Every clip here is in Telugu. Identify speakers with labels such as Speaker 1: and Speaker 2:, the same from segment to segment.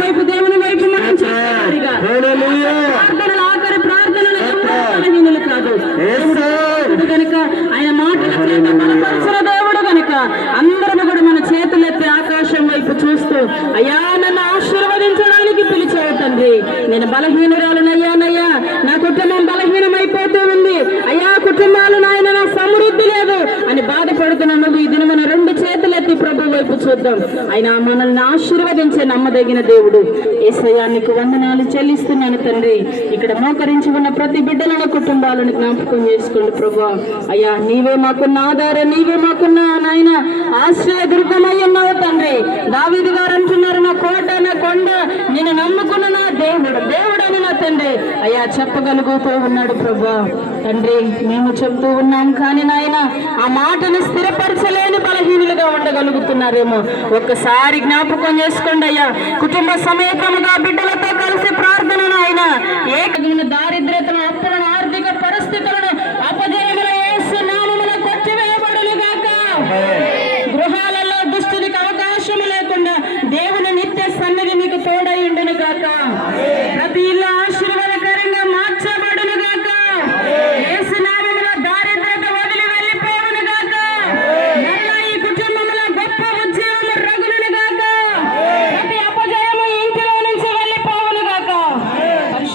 Speaker 1: వైపు దేవుని వైపు మనం. ప్రార్థనలు ఆఖరి ప్రార్థనలు ఎవరు బలహీనులు కాదు.
Speaker 2: యేసు.
Speaker 1: దేవుడు గనుక ఆయన మాటల చేత బలపరచిన దేవుడు గనుక అందరం కూడా మన చేతులెత్తి ఆకాశం వైపు చూస్తూ అయ్యా నన్ను ఆశీర్వదించడానికి పిలిచావు తండ్రి. నేను బలహీనురాలనయ్యానయ్యా నా కుటుంబం బలహీనమైపోతూ ఉంది అయ్యా కుటుంబాలు నాయన నా సమృద్ధి లేదు అని బాధపడుతున్నది ఈ దిన మన రెండు చేతులెత్తి ప్రభు వైపు చూద్దాం. ఆయన మనల్ని ఆశీర్వదించే నమ్మదగిన దేవుడు ఏసయానికి వందనాలు చెల్లిస్తున్నాను తండ్రి. ఇక్కడ మోకరించి ఉన్న ప్రతి బిడ్డలను కుటుంబాలను జ్ఞాపకం చేసుకోండి ప్రభా. అయ్యా నీవే మాకున్న ఆధారం నీవే మాకున్న నాయన ఆశ్రయ దుర్గమై ఉన్నావు తండ్రి. దావిది గారు అంటున్నారు నా కోట నా కొండ నేను నమ్ముకున్న నా దేవుడు దేవుడు అని నా తండ్రి. అయ్యా చెప్పగలుగుతూ ఉన్నాడు ప్రభా. తండ్రి మేము చెబుతూ ఉన్నాం కానీ నాయన ఆ మాటను స్థిరపరచలేని బలహీనులుగా ఉండగలుగుతున్నారేమో. ఒక్కసారి జ్ఞాపకం చేసుకోండి అయ్యా. కుటుంబ సమేతముగా బిడ్డలతో కలిసి ప్రార్థన నాయన. ఏకమైన దారిద్ర్యతను అప్పులను ఆర్థిక పరిస్థితులను అపజయములు యేసు నామమున గాక గృహాలలో దుష్టునికి అవకాశం లేకుండా దేవుని నిత్య సన్నిధి మీకు తోడై ఉండును గాక ప్రతి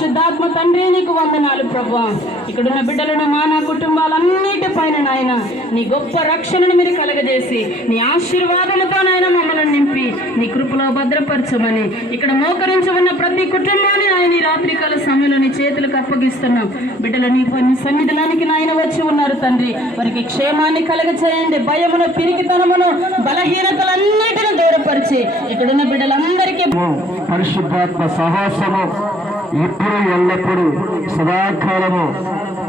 Speaker 1: పరిశుద్ధాత్మ తండ్రి నీకు వందనాలు ప్రభా ఇక్కడున్న బిడ్డలను మా నా కుటుంబాలన్నిటిపైన నాయన నీ గొప్ప రక్షణను మీరు కలగజేసి నీ ఆశీర్వాదముతో నాయన మమ్మల్ని నింపి నీ కృపలో భద్రపరచమని ఇక్కడ మోకరించి ఉన్న ప్రతి కుటుంబాన్ని ఆయన ఈ రాత్రికాల సమయంలో నీ చేతులకు అప్పగిస్తున్నాం. బిడ్డలు నీ నీ నాయన వచ్చి ఉన్నారు తండ్రి. వారికి క్షేమాన్ని కలగచేయండి భయమును పిరికితనమును బలహీనతలన్నిటిని దూరపరిచి ఇక్కడున్న బిడ్డలందరికీ
Speaker 2: పరిశుద్ధాత్మ సహవాసము. ఎప్పుడు ఎల్లప్పుడు సదాకాలము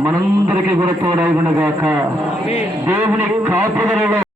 Speaker 2: మనందరికీ కూడా తోడై ఉండగాక. దేవుని కాపుదలలో